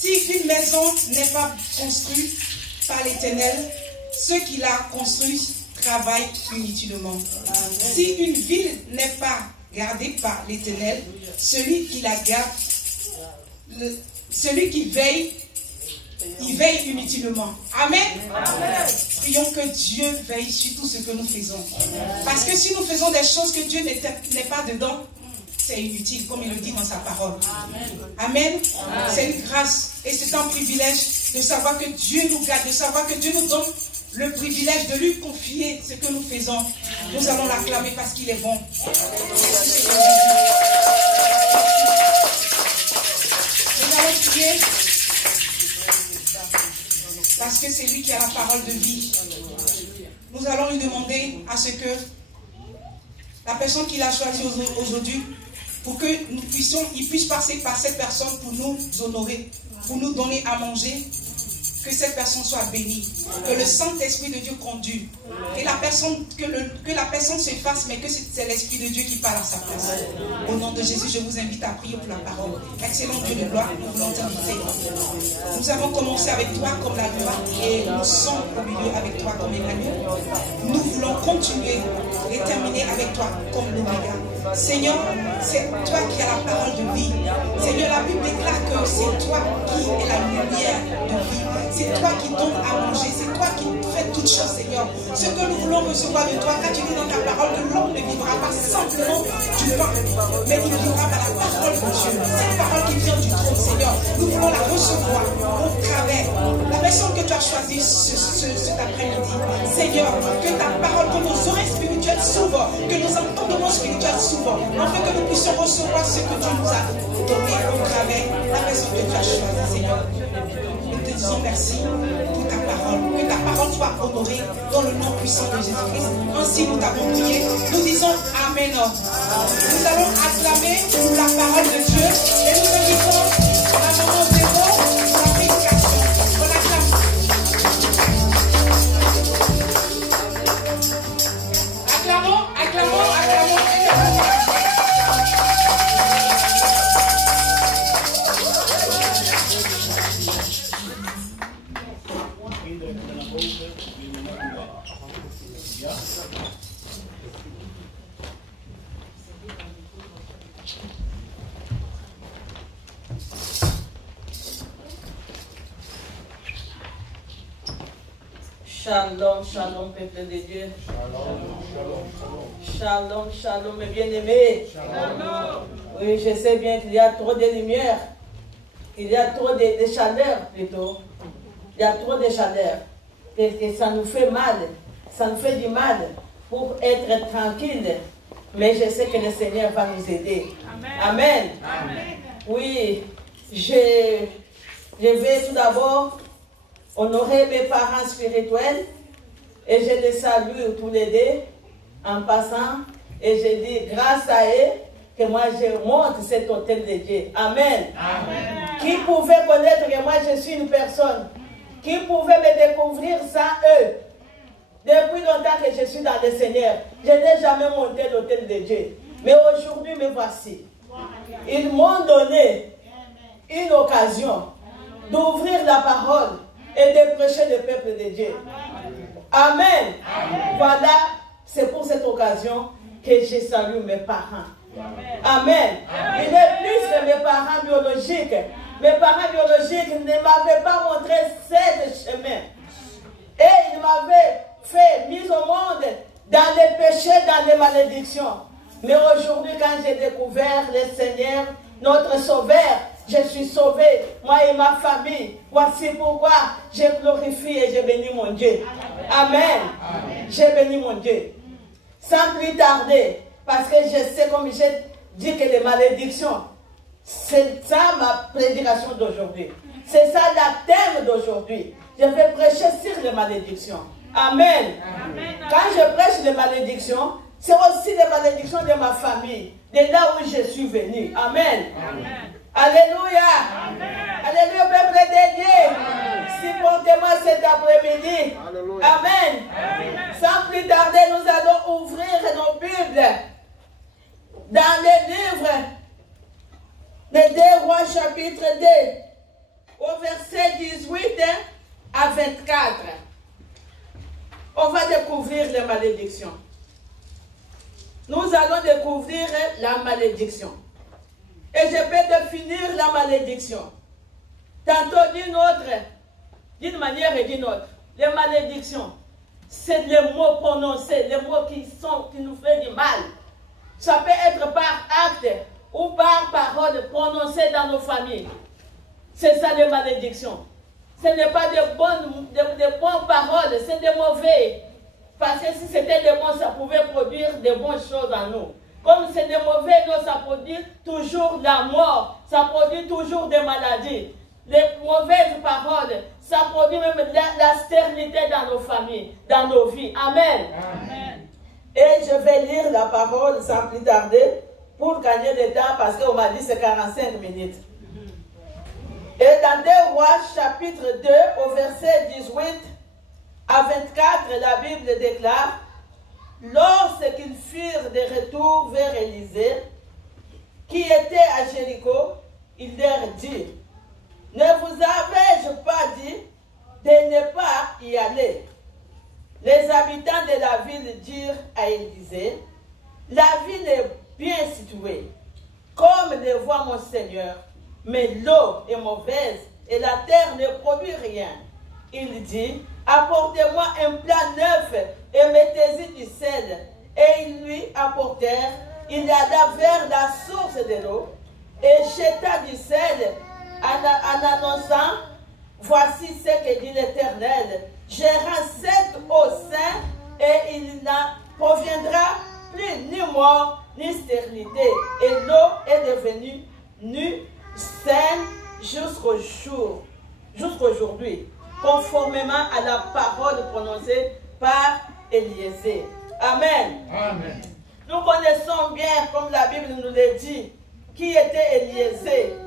Si une maison n'est pas construite par l'Éternel, ceux qui la construisent travaillent inutilement. Si une ville n'est pas gardée par l'Éternel, celui qui la garde, celui qui veille, il veille inutilement. Amen. Amen. Prions que Dieu veille sur tout ce que nous faisons. Parce que si nous faisons des choses que Dieu n'est pas dedans, c'est inutile, comme il le dit dans sa parole. Amen. Amen. C'est une grâce et c'est un privilège de savoir que Dieu nous garde, de savoir que Dieu nous donne le privilège de lui confier ce que nous faisons. Nous allons l'acclamer parce qu'il est bon. Nous allons prier parce que c'est lui qui a la parole de vie. Nous allons lui demander à ce que la personne qu'il a choisie aujourd'hui, pour que nous puissions, il puisse passer par cette personne pour nous honorer, pour nous donner à manger, que cette personne soit bénie. Que le Saint-Esprit de Dieu conduise. Que la personne s'efface, mais que c'est l'Esprit de Dieu qui parle à sa place. Au nom de Jésus, je vous invite à prier pour la parole. Excellent Dieu de gloire, nous voulons t'inviter. Nous avons commencé avec toi comme la gloire et nous sommes au milieu avec toi comme Emmanuel. Nous voulons continuer et terminer avec toi comme l'Oméga. Seigneur, c'est toi qui as la parole de vie. Seigneur, la Bible déclare que c'est toi qui es la lumière de vie. C'est toi qui donnes à manger. C'est toi qui fais toutes choses, Seigneur. Ce que nous voulons recevoir de toi, quand tu dis dans ta parole que l'homme ne vivra pas simplement du pain, mais il vivra par la parole de Dieu. Cette parole qui vient du trône, Seigneur, nous voulons la recevoir au travers la personne que tu as choisie cet après-midi. Seigneur, que ta parole, que nos oreilles spirituelles s'ouvrent, que nos entendements spirituels s'ouvrent, afin que nous puissions recevoir ce que Dieu nous a donné au travers la personne que tu as choisie, Seigneur. Nous te disons merci pour ta parole. Que ta parole soit honorée dans le nom puissant de Jésus-Christ. Ainsi nous t'avons prié. Nous disons Amen. Nous allons acclamer la parole de Dieu et nous invitons la maman zéro pour la prédication. On acclame. Acclamons, acclamons, acclamons. Shalom, shalom, peuple de Dieu. Shalom, shalom, mes bien-aimés. Oui, je sais bien qu'il y a trop de lumière. Il y a trop de chaleur, plutôt. Il y a trop de chaleur. Et ça nous fait mal. Ça nous fait du mal pour être tranquille. Mais je sais que le Seigneur va nous aider. Amen. Amen. Oui, je vais tout d'abord honorer mes parents spirituels et je les salue tous les deux en passant et je dis grâce à eux que moi je monte cet hôtel de Dieu. Amen. Amen. Qui pouvait connaître que moi je suis une personne? Qui pouvait me découvrir sans eux? Depuis longtemps que je suis dans le Seigneur, je n'ai jamais monté l'hôtel de Dieu. Mais aujourd'hui me voici. Ils m'ont donné une occasion d'ouvrir la parole et de prêcher le peuple de Dieu. Amen. Amen. Voilà, c'est pour cette occasion que je salue mes parents. Amen. Amen. Il est plus que mes parents biologiques. Mes parents biologiques ne m'avaient pas montré ce chemin. Et ils m'avaient fait mise au monde dans les péchés, dans les malédictions. Mais aujourd'hui, quand j'ai découvert le Seigneur, notre Sauveur, je suis sauvé, moi et ma famille. Voici pourquoi je glorifie et je bénis mon Dieu. Amen. Amen. Je bénis mon Dieu. Sans plus tarder, parce que je sais, comme j'ai dit, que les malédictions, c'est ça ma prédication d'aujourd'hui. C'est ça le thème d'aujourd'hui. Je vais prêcher sur les malédictions. Amen. Amen. Quand je prêche les malédictions, c'est aussi les malédictions de ma famille, de là où je suis venu. Amen. Amen. Alléluia. Amen. Alléluia, peuple de Dieu. Supportez-moi cet après-midi. Amen. Amen. Sans plus tarder, nous allons ouvrir nos Bibles dans le livre de 2 Rois chapitre 2 au verset 18 à 24. On va découvrir les malédictions. Nous allons découvrir la malédiction. Et je peux définir la malédiction. Tantôt d'une manière et d'une autre. Les malédictions, c'est les mots prononcés, les mots qui nous font du mal. Ça peut être par acte ou par parole prononcée dans nos familles. C'est ça les malédictions. Ce n'est pas de bonnes paroles, c'est des mauvais. Parce que si c'était des bons, ça pouvait produire de bonnes choses en nous. Comme c'est des mauvais, non, ça produit toujours la mort, ça produit toujours des maladies. Les mauvaises paroles, ça produit même la stérilité dans nos familles, dans nos vies. Amen. Amen. Et je vais lire la parole sans plus tarder pour gagner le temps parce qu'on m'a dit c'est 45 minutes. Et dans 2 Rois, chapitre 2, au verset 18 à 24, la Bible déclare, lorsqu'ils firent des retours vers Élisée, qui était à Jéricho, il leur dit, ne vous avais-je pas dit de ne pas y aller? Les habitants de la ville dirent à Élisée, la ville est bien située, comme le voit mon Seigneur, mais l'eau est mauvaise et la terre ne produit rien. Il dit, apportez-moi un plat neuf et mettez-y du sel. Et ils lui apportèrent. Il alla vers la source de l'eau et jeta du sel en annonçant, voici ce que dit l'Éternel, je rends cette eau sainte et il n'en proviendra plus ni mort ni stérilité. Et l'eau est devenue nue, saine jusqu'aujourd'hui, conformément à la parole prononcée par Élisée. Amen. Amen. Nous connaissons bien, comme la Bible nous le dit, qui était Élisée.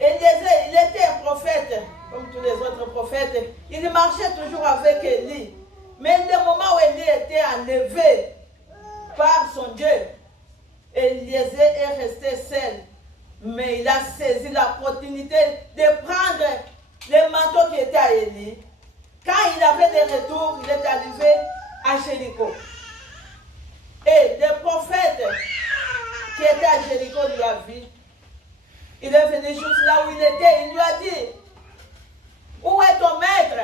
Élisée, il était un prophète, comme tous les autres prophètes. Il marchait toujours avec Élie. Mais le moment où Élie était enlevé par son Dieu, Élisée est resté seul. Mais il a saisi l'opportunité de prendre le manteau qui était à Élie. Quand il avait des retours, il est arrivé à Jéricho. Et le prophète qui était à Jéricho lui a vu. Il est venu juste là où il était. Il lui a dit, où est ton maître?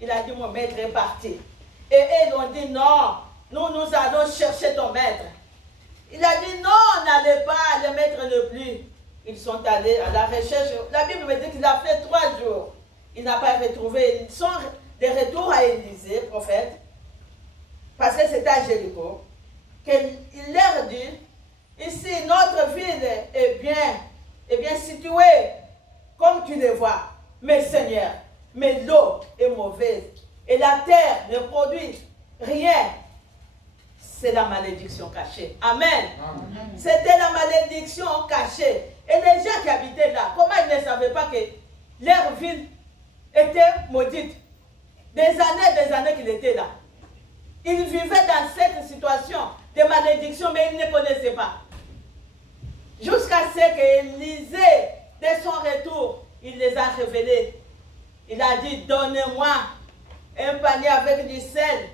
Il a dit, mon maître est parti. Et ils ont dit, non, nous allons chercher ton maître. Il a dit, non, n'allez pas, le maître ne plus. Ils sont allés à la recherche. La Bible me dit qu'il a fait 3 jours. Il n'a pas retrouvé. Ils sont de retour à Élisée, prophète, parce que c'était à Jéricho, qu'il leur dit, ici, notre ville est bien située, comme tu le vois. Mais Seigneur, mais l'eau est mauvaise et la terre ne produit rien. C'est la malédiction cachée. Amen. Amen. C'était la malédiction cachée. Et les gens qui habitaient là, comment ils ne savaient pas que leur ville était maudite? Des années qu'ils étaient là. Ils vivaient dans cette situation de malédiction, mais ils ne connaissaient pas. Jusqu'à ce qu'Élisée, de son retour, il les a révélés. Il a dit, donnez-moi un panier avec du sel.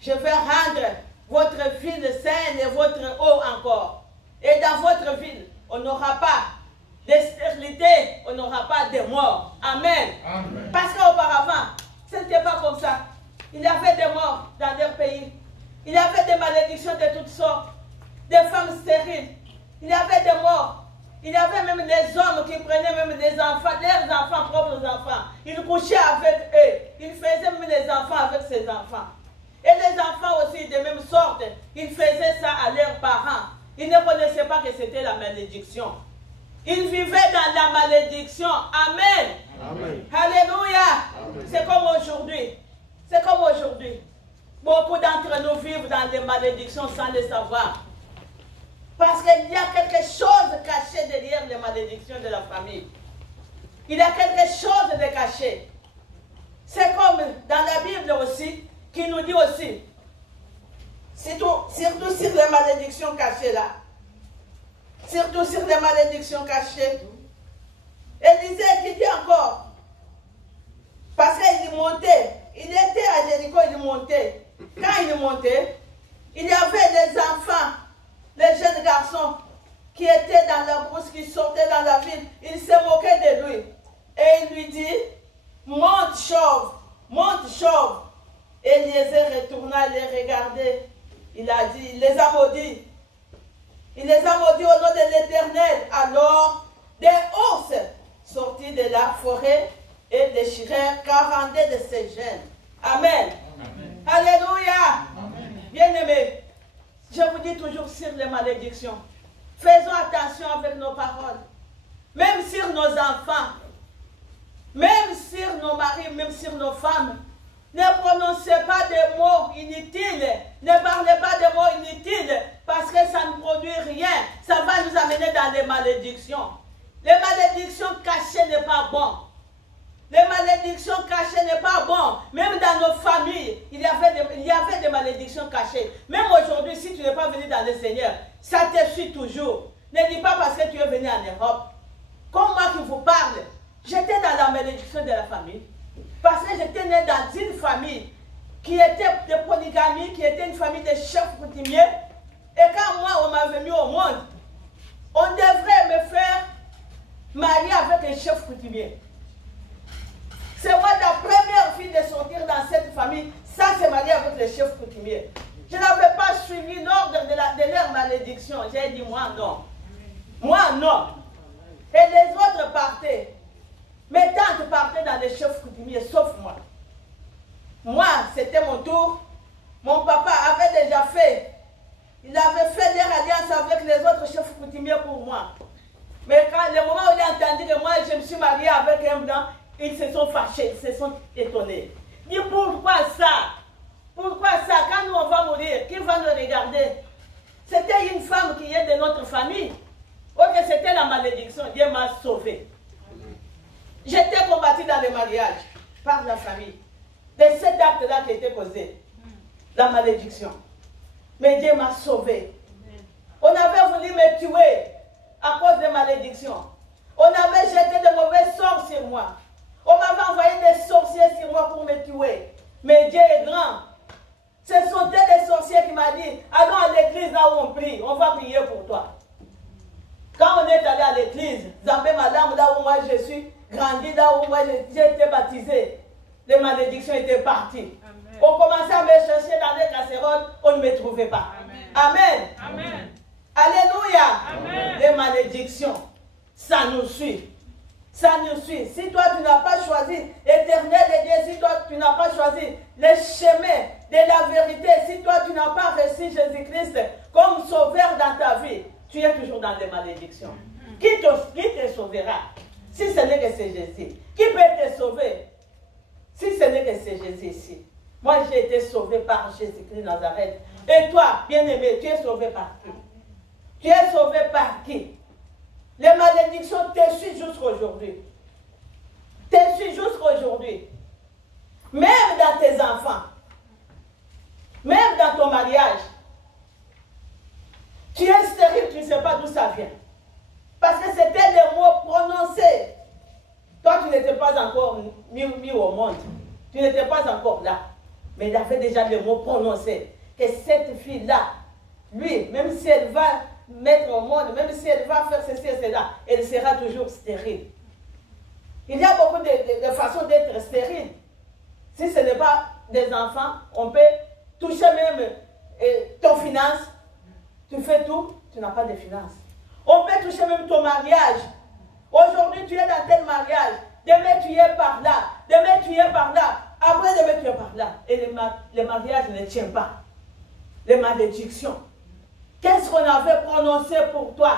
Je vais rendre votre ville saine et votre eau encore. Et dans votre ville, on n'aura pas de stérilité, on n'aura pas de mort. Amen. Amen. Parce qu'auparavant, ce n'était pas comme ça. Il y avait des morts dans leur pays. Il y avait des malédictions de toutes sortes. Des femmes stériles. Il y avait des morts. Il y avait même des hommes qui prenaient même des enfants, leurs enfants, propres enfants. Ils couchaient avec eux. Ils faisaient même les enfants avec ses enfants. Et les enfants aussi, de même sorte, ils faisaient ça à leurs parents. Ils ne connaissaient pas que c'était la malédiction. Ils vivaient dans la malédiction. Amen. Amen. Alléluia. C'est comme aujourd'hui. C'est comme aujourd'hui. Beaucoup d'entre nous vivent dans des malédictions sans le savoir. Parce qu'il y a quelque chose caché derrière les malédictions de la famille. Il y a quelque chose de caché. C'est comme dans la Bible aussi, qui nous dit aussi, surtout sur les malédictions cachées là. Surtout sur les malédictions cachées. Élisée qui dit encore, parce qu'il montait, il était à Jéricho, il montait. Quand il montait, il y avait des enfants, les jeunes garçons qui étaient dans la brousse, qui sortaient dans la ville. Ils se moquaient de lui. Et il lui dit, monte chauve, monte chauve. Élisée retourna les regarder. Il a dit, il les a maudits. Il les a maudits au nom de l'Éternel. Alors, des ours sortis de la forêt et déchirèrent 42 de ses jeunes. Amen. Amen. Alléluia. Bien-aimés, je vous dis toujours sur les malédictions. Faisons attention avec nos paroles. Même sur nos enfants. Même sur nos maris, même sur nos femmes. Ne prononcez pas des mots inutiles. Ne parlez pas de mots inutiles parce que ça ne produit rien. Ça va nous amener dans les malédictions. Les malédictions cachées n'est pas bon. Les malédictions cachées n'est pas bon. Même dans nos familles, il y avait des malédictions cachées. Même aujourd'hui, si tu n'es pas venu dans le Seigneur, ça te suit toujours. Ne dis pas parce que tu es venu en Europe. Comme moi qui vous parle, j'étais dans la malédiction de la famille. Parce que j'étais né dans une famille qui était de polygamie, qui était une famille de chefs coutumiers. Et quand moi, on m'a venu au monde, on devrait me faire marier avec un chef coutumier. C'est moi la première fille de sortir dans cette famille, ça c'est marier avec le chef coutumier. Je n'avais pas suivi l'ordre de leur malédiction. J'ai dit moi non. Moi non. Et les autres partaient. Mes tantes partaient dans les chefs coutumiers, sauf moi. Moi, c'était mon tour. Mon papa avait déjà fait. Il avait fait des alliances avec les autres chefs coutumiers pour moi. Mais quand le moment où il a entendu que moi, je me suis mariée avec un blanc, ils se sont fâchés, ils se sont étonnés. Dis pourquoi ça? Pourquoi ça? Quand nous on va mourir, qui va nous regarder? C'était une femme qui est de notre famille. Ok, c'était la malédiction. Dieu m'a sauvé. J'étais combattue dans le mariage par la famille. De cet acte-là qui était posé. La malédiction. Mais Dieu m'a sauvé. On avait voulu me tuer à cause de malédiction. On avait jeté de mauvais sorts sur moi. On m'avait envoyé des sorciers sur moi pour me tuer. Mais Dieu est grand. Ce sont des sorciers qui m'ont dit, allons à l'église là où on prie, on va prier pour toi. Quand on est allé à l'église, Zambé Madame, là où moi je suis grandi, là où moi j'ai été baptisé, les malédictions étaient parties. Amen. On commençait à me chercher dans les casseroles, on ne me trouvait pas. Amen. Amen. Amen. Alléluia. Amen. Les malédictions, ça nous suit. Ça nous suit. Si toi tu n'as pas choisi l'éternel de Dieu, si toi tu n'as pas choisi le chemin de la vérité, si toi tu n'as pas reçu Jésus-Christ comme sauveur dans ta vie, tu es toujours dans les malédictions. Qui te sauvera? Si ce n'est que c'est Jésus. Qui peut te sauver? Si ce n'est que c'est Jésus ici. Moi j'ai été sauvé par Jésus-Christ Nazareth. Et toi, bien-aimé, tu es sauvé par qui? Tu es sauvé par qui? Les malédictions te suivent jusqu'à aujourd'hui. Te suivent jusqu'à aujourd'hui. Même dans tes enfants. Même dans ton mariage. Tu es stérile, tu ne sais pas d'où ça vient. Parce que c'était des mots prononcés. Toi, tu n'étais pas encore mis au monde. Tu n'étais pas encore là. Mais il avait déjà des mots prononcés. Que cette fille-là, lui, même si elle va mettre au monde, même si elle va faire ceci et cela, elle sera toujours stérile. Il y a beaucoup de façons d'être stérile. Si ce n'est pas des enfants, on peut toucher même ton finance. Tu fais tout, tu n'as pas de finances. On peut toucher même ton mariage. Aujourd'hui, tu es dans tel mariage. Demain, tu es par là. Demain, tu es par là. Après, demain, tu es par là. Et le mariage ne tient pas. Les malédictions. Qu'est-ce qu'on avait prononcé pour toi?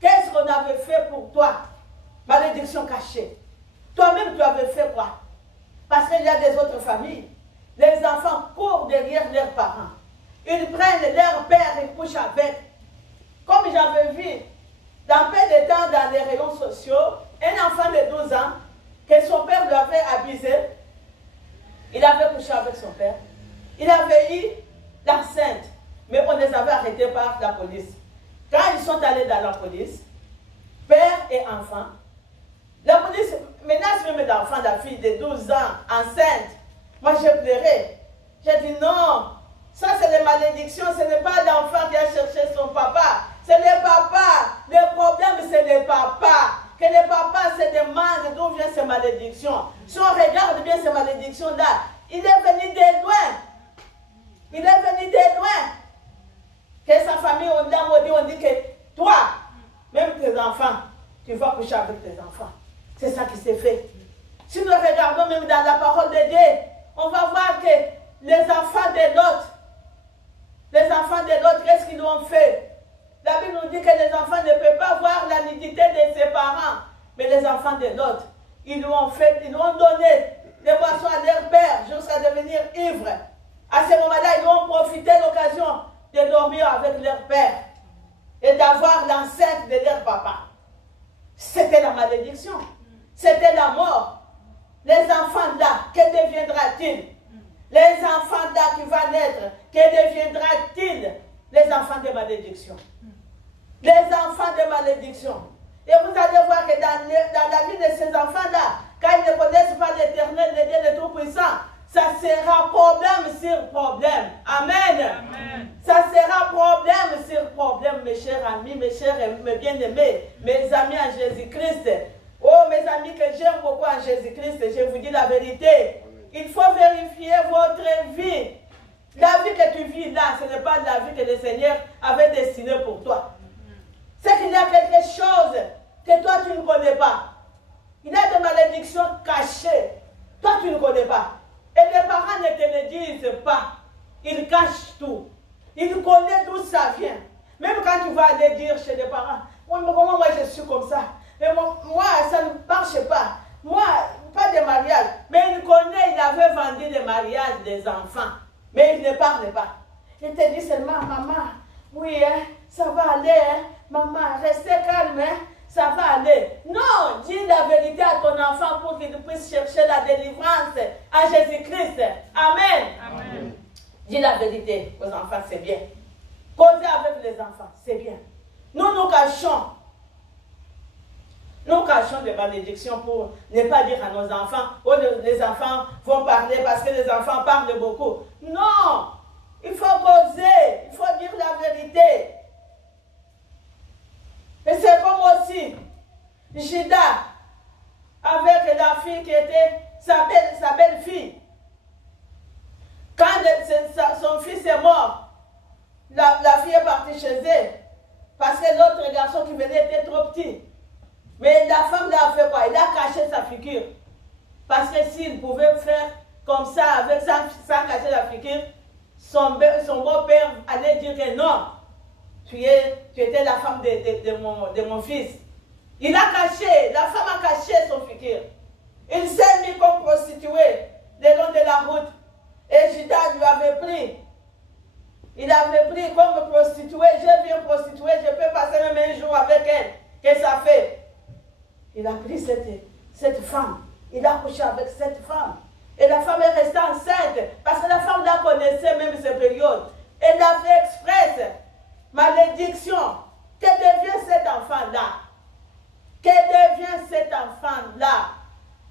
Qu'est-ce qu'on avait fait pour toi? Malédiction cachée. Toi-même, tu avais fait quoi? Parce qu'il y a des autres familles. Les enfants courent derrière leurs parents. Ils prennent leur père et couchent avec. Comme j'avais vu, dans peu de temps dans les rayons sociaux, un enfant de 12 ans, que son père lui avait abusé, il avait couché avec son père. Il avait eu l'enceinte, mais on les avait arrêtés par la police. Quand ils sont allés dans la police, père et enfant, la police menace même l'enfant, la fille de 12 ans, enceinte. Moi, j'ai pleuré. J'ai dit non, ça c'est les malédictions, ce n'est pas l'enfant qui a cherché son papa, c'est le papa. Le problème, c'est le papa. Que le papa se demande d'où viennent ces malédictions. Si on regarde bien ces malédictions-là, il est venu de loin. Il est venu de loin. Que sa famille, on dit que toi, même tes enfants, tu vas coucher avec tes enfants. C'est ça qui s'est fait. Si nous regardons même dans la parole de Dieu, on va voir que les enfants de l'autre, qu'est-ce qu'ils ont fait? La Bible nous dit que les enfants ne peuvent pas voir la nudité de ses parents. Mais les enfants de l'autre, ils lui ont donné des boissons à leur père jusqu'à devenir ivres. À ce moment-là, ils ont profité de l'occasion de dormir avec leur père et d'avoir l'enceinte de leur papa. c'était la malédiction. C'était la mort. Les enfants là, que deviendra-t-il? Les enfants là qui vont naître, que deviendra-t-il? Les enfants de malédiction. Les enfants de malédiction. Et vous allez voir que dans la vie de ces enfants-là, quand ils ne connaissent pas l'Éternel, le Dieu le Tout-Puissant, ça sera problème sur problème. Amen. Amen. Ça sera problème sur problème, mes chers amis, mes chers mes bien-aimés, mes amis en Jésus-Christ. Oh, mes amis que j'aime beaucoup en Jésus-Christ, je vous dis la vérité. Il faut vérifier votre vie. La vie que tu vis là, ce n'est pas la vie que le Seigneur avait destinée pour toi. C'est qu'il y a quelque chose que toi tu ne connais pas. Il y a des malédictions cachées. Toi tu ne connais pas. Et les parents ne te le disent pas. Ils cachent tout. Ils connaissent d'où ça vient. Même quand tu vas aller dire chez les parents, comment moi je suis comme ça. Mais moi ça ne marche pas. Moi, pas de mariage. Mais il connaît, il avait vendu les mariages des enfants. Mais il ne parle pas. Il te dit seulement, maman, oui, hein, ça va aller, hein, maman, restez calme, hein, ça va aller. Non, dis la vérité à ton enfant pour qu'il puisse chercher la délivrance à Jésus-Christ. Amen. Amen. Dis la vérité aux enfants, c'est bien. Causer avec les enfants, c'est bien. Nous cachons. Nous cachons des malédictions pour ne pas dire à nos enfants, oh, les enfants vont parler parce que les enfants parlent beaucoup. Non, il faut causer, il faut dire la vérité. Et c'est comme aussi Judas avec la fille qui était sa belle-fille. Quand son fils est mort, la fille est partie chez elle parce que l'autre garçon qui venait était trop petit. Mais la femme l'a fait quoi? Il a caché sa figure. Parce que s'il pouvait faire comme ça, avec sans cacher la figure, son beau-père allait dire que non, tu étais la femme de mon fils. Il a caché, la femme a caché son figure. Il s'est mis comme prostituée le long de la route. Et Judas lui avait pris. Il avait pris comme prostituée. Je viens prostituée, je peux passer même un jour avec elle. Qu'est-ce que ça fait? Il a pris cette femme. Il a couché avec cette femme. Et la femme est restée enceinte. Parce que la femme la connaissait même ces périodes. Elle l'a fait exprès. Malédiction. Que devient cet enfant-là? Que devient cet enfant-là?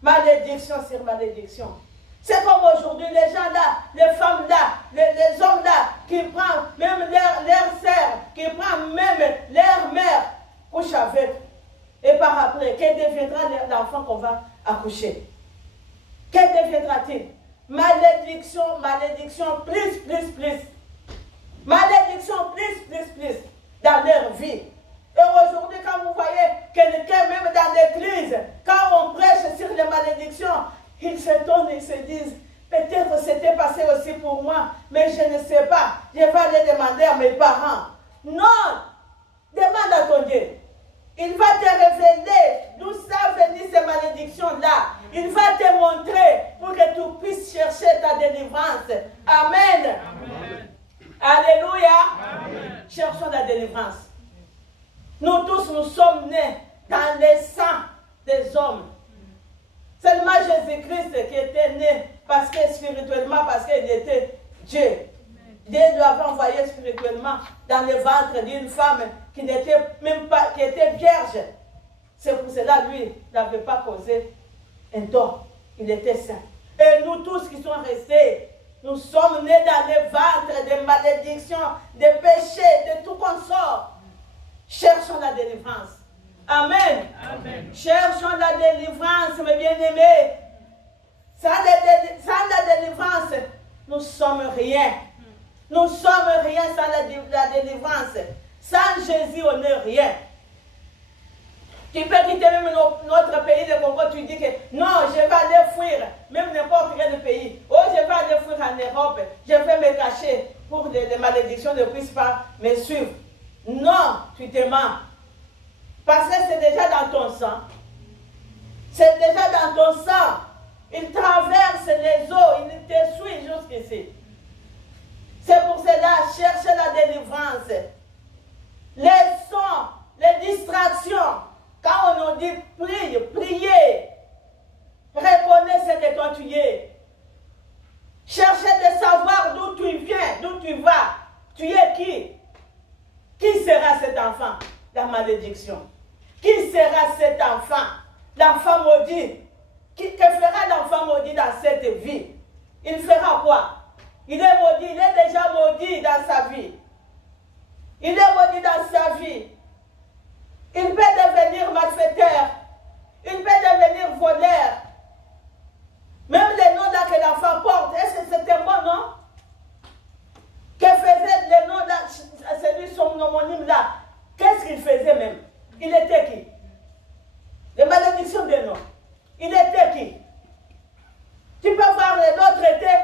Malédiction sur malédiction. C'est comme aujourd'hui, les gens là, les femmes là, les hommes là, qui prennent même leur sœur, qui prennent même leur mère, couchent avec. Et par après, que deviendra l'enfant qu'on va accoucher? Que deviendra-t-il? Malédiction, malédiction, plus. Malédiction, plus dans leur vie. Et aujourd'hui, quand vous voyez quelqu'un, même dans l'église, quand on prêche sur les malédictions, ils s'étonnent, ils se disent, peut-être c'était passé aussi pour moi, mais je ne sais pas. Je vais aller demander à mes parents. Non! Demande à ton Dieu. Il va te révéler d'où ça venir ces malédictions-là. Il va te montrer pour que tu puisses chercher ta délivrance. Amen. Amen. Alléluia. Amen. Cherchons la délivrance. Nous tous, nous sommes nés dans le sang des hommes. Seulement Jésus-Christ qui était né parce que spirituellement, parce qu'il était Dieu. Dieu lui avait envoyé spirituellement dans le ventre d'une femme qui n'était même pas, qui était vierge. C'est pour cela, lui, n'avait pas causé un tort. Il était saint. Et nous tous qui sommes restés, nous sommes nés dans le ventre des malédictions, des péchés, de tout consort. Cherchons la délivrance. Amen. Amen. Cherchons la délivrance, mes bien-aimés. Sans la délivrance, nous ne sommes rien. Nous ne sommes rien sans la délivrance. Sans Jésus, on n'est rien. Tu peux quitter même notre pays de Congo, tu dis que non, je vais aller fuir, même n'importe quel pays. Oh, je vais aller fuir en Europe, je vais me cacher pour que les malédictions ne puissent pas me suivre. Non, tu te mens. Parce que c'est déjà dans ton sang. C'est déjà dans ton sang. Il traverse les eaux, il te suit jusqu'ici. C'est pour cela, cherchez la délivrance. Les sons, les distractions. Quand on nous dit tu es qui? Qui sera cet enfant? La malédiction. Qui sera cet enfant? L'enfant maudit. Que fera l'enfant maudit dans cette vie? Il fera quoi? Il est maudit, il est déjà maudit dans sa vie. Il est maudit dans sa vie. Il peut devenir malfaiteur. Il peut devenir voleur. Même les noms là que l'enfant porte, est-ce que c'est un bon nom? Que faisait le nom là, celui son homonyme là? Qu'est-ce qu'il faisait même? Il était qui? Les malédictions des noms. Il était qui? Tu peux voir l'autre était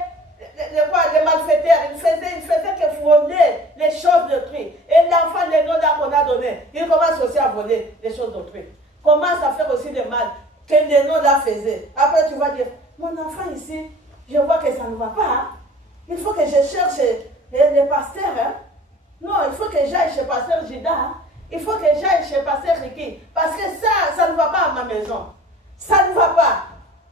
les malfaiteurs. Il faisait que voler les choses d'autrui. Et l'enfant, les noms là qu'on a donnés, il commence aussi à voler les choses d'autrui. Commence à faire aussi le mal que les noms là faisaient. Après tu vas dire, mon enfant ici, je vois que ça ne va pas. Hein? Il faut que je cherche les pasteurs. Hein? Non, il faut que j'aille chez pasteur Gida. Hein? Il faut que j'aille chez pasteur Ricky. Parce que ça ne va pas à ma maison. Ça ne va pas.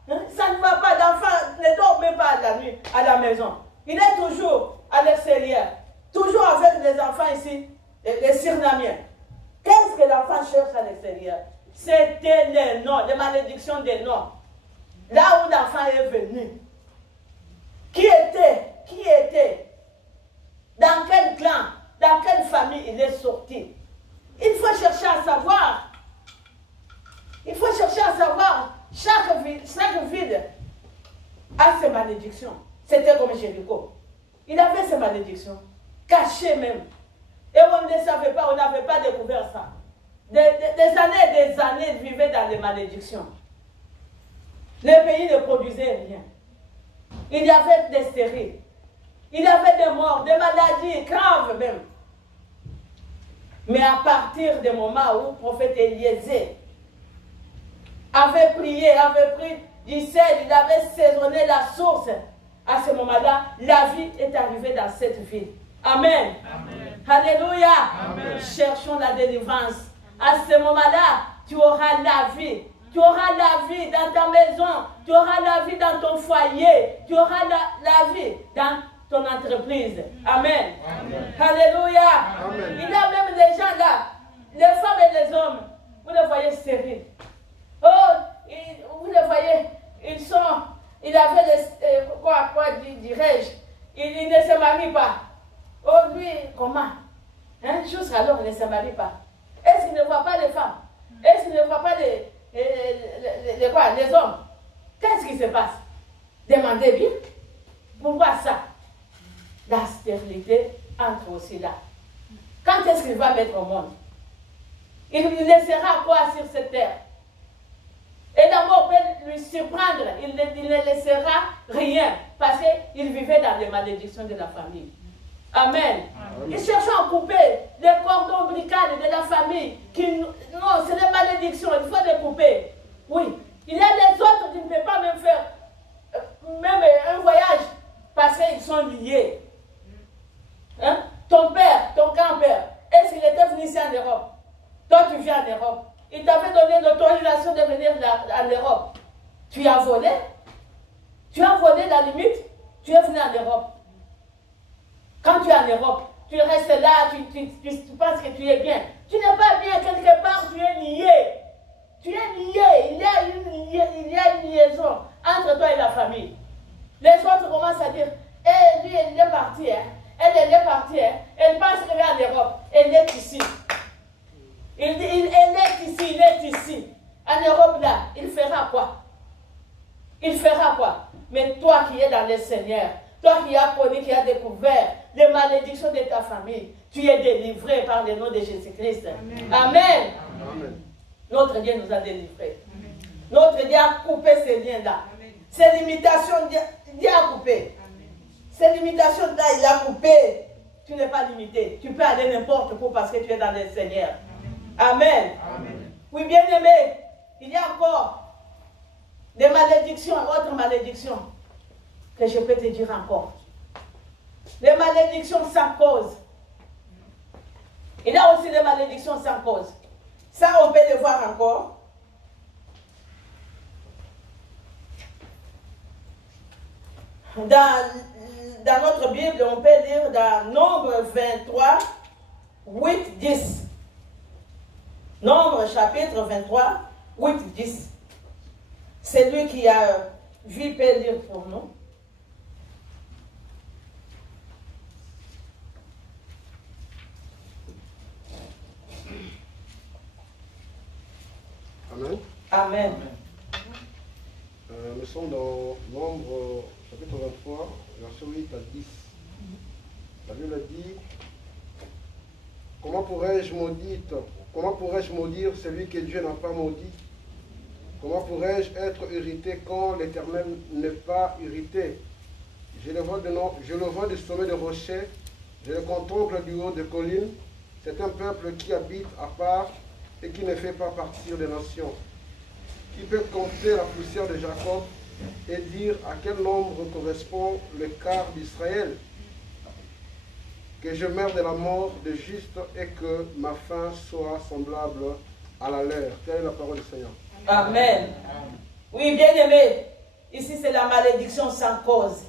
Hein? Ça ne va pas. L'enfant ne dort même pas la nuit à la maison. Il est toujours à l'extérieur. Toujours avec les enfants ici, les Surinamiens. Qu'est-ce que l'enfant cherche à l'extérieur? C'était les noms, les malédictions des noms. Là où l'enfant est venu. Qui était? Dans quel clan? Dans quelle famille il est sorti? Il faut chercher à savoir. Il faut chercher à savoir. Chaque ville a ses malédictions. C'était comme Jéricho. Il avait ses malédictions. Cachées même. Et on ne savait pas, on n'avait pas découvert ça. Des années et des années, ils vivaient dans les malédictions. Le pays ne produisait rien. Il y avait des stériles. Il y avait des morts, des maladies graves même. Mais à partir du moment où le prophète Eliezer avait prié, avait pris du sel, il avait saisonné la source, à ce moment-là, la vie est arrivée dans cette ville. Amen. Amen. Alléluia. Amen. Cherchons la délivrance. À ce moment-là, tu auras la vie. Tu auras la vie dans ta maison. Tu auras la vie dans ton foyer. Tu auras la vie dans ton entreprise. Amen. Amen. Alléluia. Amen. Il y a même des gens là, les femmes et les hommes, vous les voyez stériles. Oh, vous les voyez, ils avaient quoi dirais-je, ils ne se marient pas. Oh, lui, comment? Hein? Jusqu'alors, il ne se marie pas. Est-ce qu'il ne voit pas les femmes? Est-ce qu'il ne voit pas les hommes? Qu'est-ce qui se passe? Demandez bien. Pourquoi ça? La stérilité entre aussi là. Quand est-ce qu'il va mettre au monde? Il laissera quoi sur cette terre? Et d'abord, peut lui surprendre. Il ne laissera rien. Parce qu'il vivait dans les malédictions de la famille. Amen. Amen. Il cherche à couper les cordons ombilicales de la famille. Non, c'est des malédictions. Il faut les couper. Oui. Il y a des autres qui ne peuvent pas même faire même un voyage. Parce qu'ils sont liés. Hein? Ton père, ton grand-père, est-ce qu'il était venu ici en Europe? Toi, tu viens en Europe. Il t'avait donné l'autorisation de venir en Europe. Tu as volé. Tu as volé la limite. Tu es venu en Europe. Quand tu es en Europe, tu restes là, tu penses que tu es bien. Tu n'es pas bien quelque part, tu es lié. Tu es lié. Il y a une liaison entre toi et la famille. Les autres commencent à dire, lui, elle est partie. Hein. Elle est partie. Hein. Elle pense qu'elle est en Europe. Elle est ici. Elle est ici. En Europe, là, il fera quoi? Il fera quoi? Mais toi qui es dans le Seigneur, toi qui as connu, qui as découvert les malédictions de ta famille, tu es délivré par le nom de Jésus-Christ. Amen. Amen. Amen. Notre Dieu nous a délivrés. Amen. Notre Dieu a coupé ces liens-là. Ces limitations, Dieu a coupé. Amen. Ces limitations-là, il a coupé. Tu n'es pas limité. Tu peux aller n'importe où parce que tu es dans le Seigneur. Amen. Amen. Oui, bien aimé, il y a encore des malédictions, autres malédictions que je peux te dire encore. Les malédictions sans cause. Il y a aussi des malédictions sans cause. Ça, on peut le voir encore. Dans dans notre Bible, on peut lire dans Nombre 23, 8, 10. Nombre chapitre 23, 8, 10. C'est lui qui a vu peut lire pour nous. Amen. Amen. Nous sommes dans Nombre chapitre 23, verset 8 à 10. La Bible dit: Comment pourrais-je maudire celui que Dieu n'a pas maudit? Comment pourrais-je être irrité quand l'Éternel n'est pas irrité? Je le vois du sommet de rochers, je le contemple du haut de collines. C'est un peuple qui habite à part et qui ne fait pas partir des nations. Qui peut compter la poussière de Jacob et dire à quel nombre correspond le quart d'Israël? Que je meure de la mort de juste et que ma fin soit semblable à la leur. Telle est la parole du Seigneur. Amen. Oui, bien aimé, ici c'est la malédiction sans cause.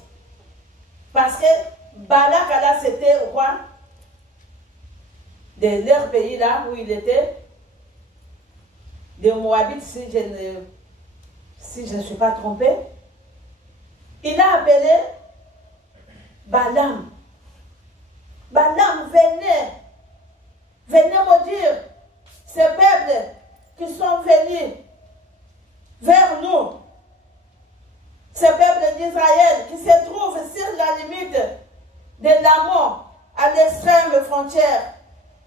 Parce que Balak, là, c'était roi de leur pays là où il était, de Moabit, si je ne suis pas trompé. Il a appelé Balaam. Balaam, venez maudire ces peuples qui sont venus vers nous. Ces peuples d'Israël qui se trouvent sur la limite de l'Amon, à l'extrême frontière.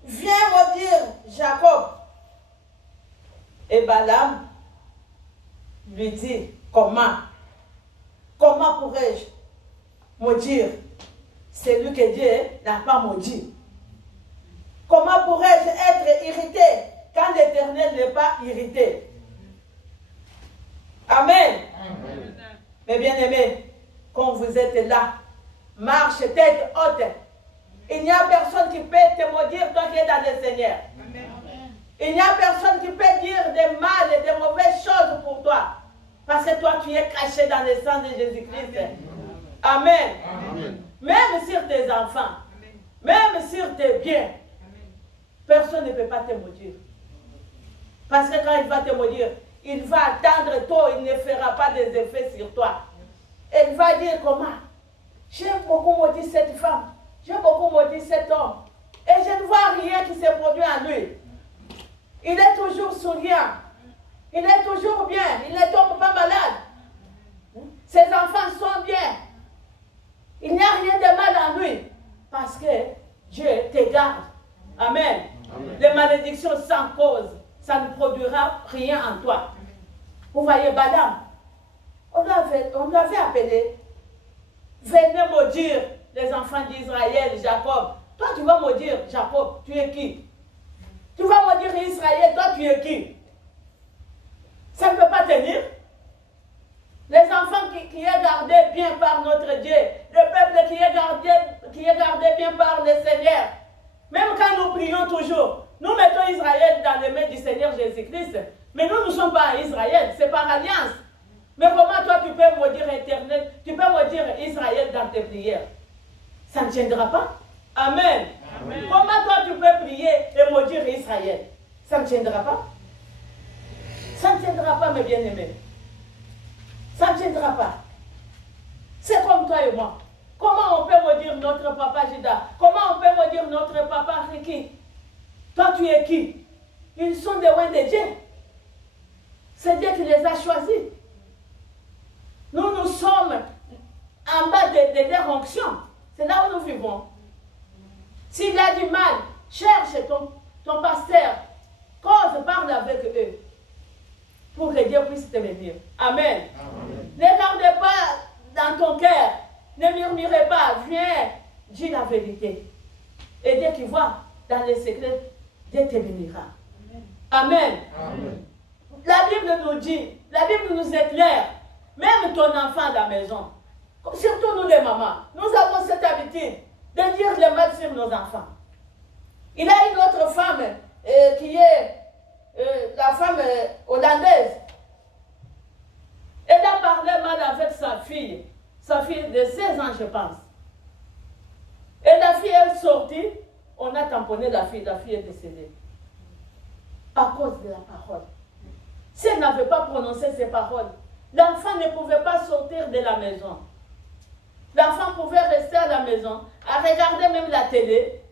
Viens maudire Jacob. Et Balaam lui dit: comment pourrais-je maudire celui que Dieu n'a pas maudit? Comment pourrais-je être irrité quand l'Éternel n'est pas irrité? Amen. Amen. Mes bien-aimés, quand vous êtes là, marche tête haute. Il n'y a personne qui peut te maudire toi qui es dans le Seigneur. Amen. Il n'y a personne qui peut dire des mal et des mauvaises choses pour toi. Parce que toi, tu es caché dans le sang de Jésus-Christ. Amen. Amen. Même sur tes enfants, même sur tes biens, personne ne peut pas te maudire. Parce que quand il va te maudire, il va attendre toi, il ne fera pas des effets sur toi. Il va dire comment? J'ai beaucoup maudit cette femme, j'ai beaucoup maudit cet homme, et je ne vois rien qui se produit en lui. Il est toujours souriant, il est toujours bien, il ne tombe pas malade. Ses enfants sont bien. Il n'y a rien de mal en lui, parce que Dieu te garde. Amen. Amen. Les malédictions sans cause, ça ne produira rien en toi. Vous voyez, Balaam, on l'avait appelé: venez maudire les enfants d'Israël, Jacob. Toi, tu vas maudire Jacob, tu es qui? Tu vas maudire Israël, toi, tu es qui? Ça ne peut pas tenir. Les enfants qui est gardé bien par notre Dieu, le peuple qui est gardé bien par le Seigneur. Même quand nous prions toujours, nous mettons Israël dans les mains du Seigneur Jésus-Christ. Mais nous ne sommes pas à Israël, c'est par alliance. Mais comment toi tu peux maudire Éternel, tu peux maudire Israël dans tes prières? Ça ne tiendra pas. Amen. Amen. Comment toi tu peux prier et maudire Israël? Ça ne tiendra pas. Ça ne tiendra pas, mes bien-aimés. Ça ne tiendra pas. C'est comme toi et moi. Comment on peut maudire notre papa Judas? Comment on peut maudire notre papa Riki? Toi, tu es qui? Ils sont des loin de Dieu. C'est Dieu qui les a choisis. Nous sommes en bas de leur onction. C'est là où nous vivons. S'il a du mal, cherche ton pasteur. Cause, parle avec eux. Pour que Dieu puisse te bénir. Amen. Amen. Ne gardez pas dans ton cœur. Ne murmurez pas. Viens, dis la vérité. Et Dieu qui voit dans les secrets, Dieu te bénira. Amen. Amen. La Bible nous dit, la Bible nous éclaire. Même ton enfant à la maison, surtout nous les mamans, nous avons cette habitude de dire le mal sur nos enfants. Il a une autre femme qui est la femme hollandaise. Elle a parlé mal avec sa fille de 16 ans, je pense. fille est sortie, on a tamponné la fille est décédée. À cause de la parole. Si elle n'avait pas prononcé ces paroles, l'enfant ne pouvait pas sortir de la maison. L'enfant pouvait rester à la maison, à regarder même la télé,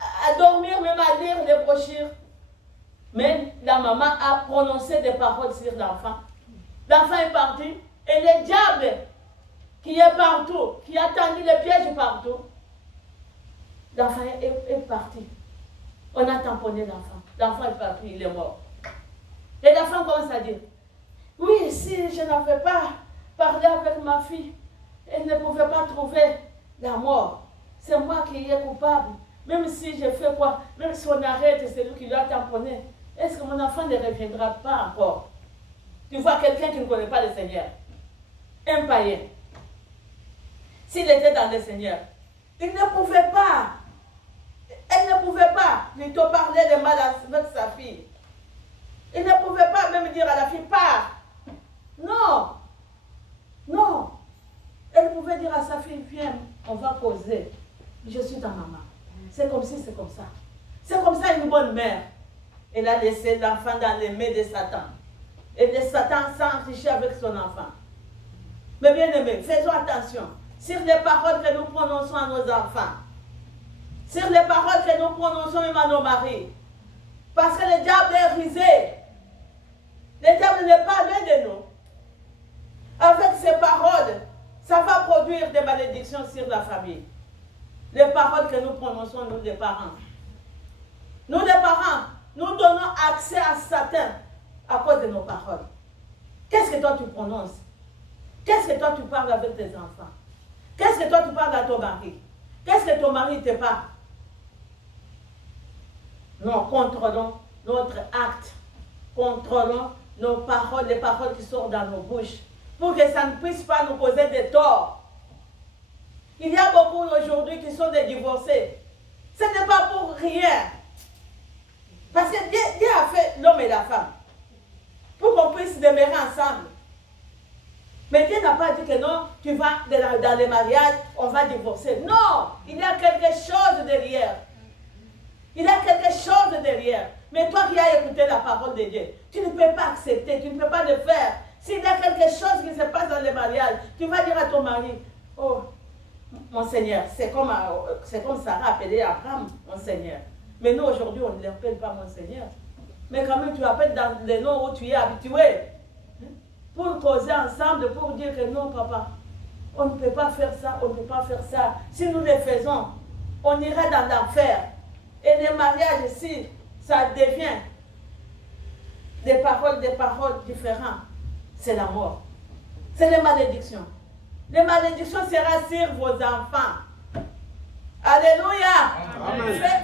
à dormir, même à lire les brochures. Mais la maman a prononcé des paroles sur l'enfant. L'enfant est parti et le diable qui est partout, qui a tendu les pièges partout, l'enfant est parti. On a tamponné l'enfant. L'enfant est parti, il est mort. Et l'enfant commence à dire, oui, si je n'avais pas parlé avec ma fille, elle ne pouvait pas trouver la mort. C'est moi qui est coupable. Même si je fais quoi, même si on arrête, c'est lui qui l'a tamponné. Est-ce que mon enfant ne reviendra pas encore? Tu vois quelqu'un qui ne connaît pas le Seigneur. Un païen. S'il était dans le Seigneur, il ne pouvait pas. Elle ne pouvait pas plutôt parler de mal avec sa fille. Il ne pouvait pas même dire à la fille, pars. Non. Non. Elle pouvait dire à sa fille, viens, on va causer. Je suis ta maman. C'est comme si, c'est comme ça. C'est comme ça une bonne mère. Elle a laissé l'enfant dans les mains de Satan. Et de Satan s'enrichit avec son enfant. Mais bien aimés, faisons attention sur les paroles que nous prononçons à nos enfants. Sur les paroles que nous prononçons même à nos maris. Parce que le diable est rusé. Le diable n'est pas loin de nous. Avec ces paroles, ça va produire des malédictions sur la famille. Les paroles que nous prononçons, nous les parents. Nous les parents, nous donnons accès à Satan à cause de nos paroles. Qu'est-ce que toi tu prononces? Qu'est-ce que toi tu parles avec tes enfants? Qu'est-ce que toi tu parles à ton mari? Qu'est-ce que ton mari te parle? Nous contrôlons notre acte. Contrôlons nos paroles, les paroles qui sortent dans nos bouches, pour que ça ne puisse pas nous causer des torts. Il y a beaucoup aujourd'hui qui sont des divorcés. Ce n'est pas pour rien. Parce que Dieu a fait l'homme et la femme pour qu'on puisse demeurer ensemble. Mais Dieu n'a pas dit que non, tu vas dans les mariages, on va divorcer. Non, il y a quelque chose derrière. Il y a quelque chose derrière. Mais toi qui as écouté la parole de Dieu, tu ne peux pas accepter, tu ne peux pas le faire. S'il y a quelque chose qui se passe dans les mariages, tu vas dire à ton mari, oh, mon Seigneur, c'est comme Sarah appelait Abraham, mon Seigneur. Mais nous, aujourd'hui, on ne l'appelle pas mon Seigneur. Mais quand même, tu appelles dans les noms où tu es habitué. Pour causer ensemble, pour dire que non, papa, on ne peut pas faire ça, on ne peut pas faire ça. Si nous le faisons, on ira dans l'enfer. Et les mariages ici, ça devient des paroles différentes. C'est la mort. C'est les malédictions. Les malédictions seront sur vos enfants. Alléluia.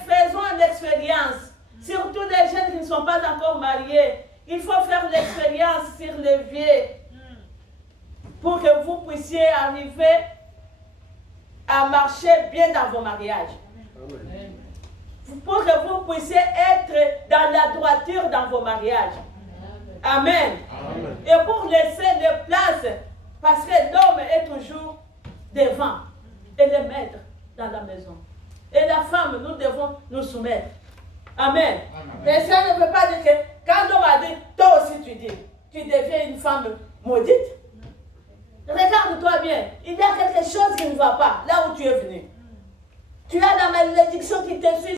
Faisons l'expérience. Surtout les jeunes qui ne sont pas encore mariés. Il faut faire l'expérience sur les vieux. Pour que vous puissiez arriver à marcher bien dans vos mariages. Amen. Pour que vous puissiez être dans la droiture dans vos mariages. Amen. Amen. Et pour laisser des places, parce que l'homme est toujours devant et le maître dans la maison. Et la femme, nous devons nous soumettre. Amen. Mais ça ne veut pas dire que quand l'homme a dit, toi aussi tu deviens une femme maudite. Regarde-toi bien, il y a quelque chose qui ne va pas là où tu es venu. Tu as la malédiction qui te suit.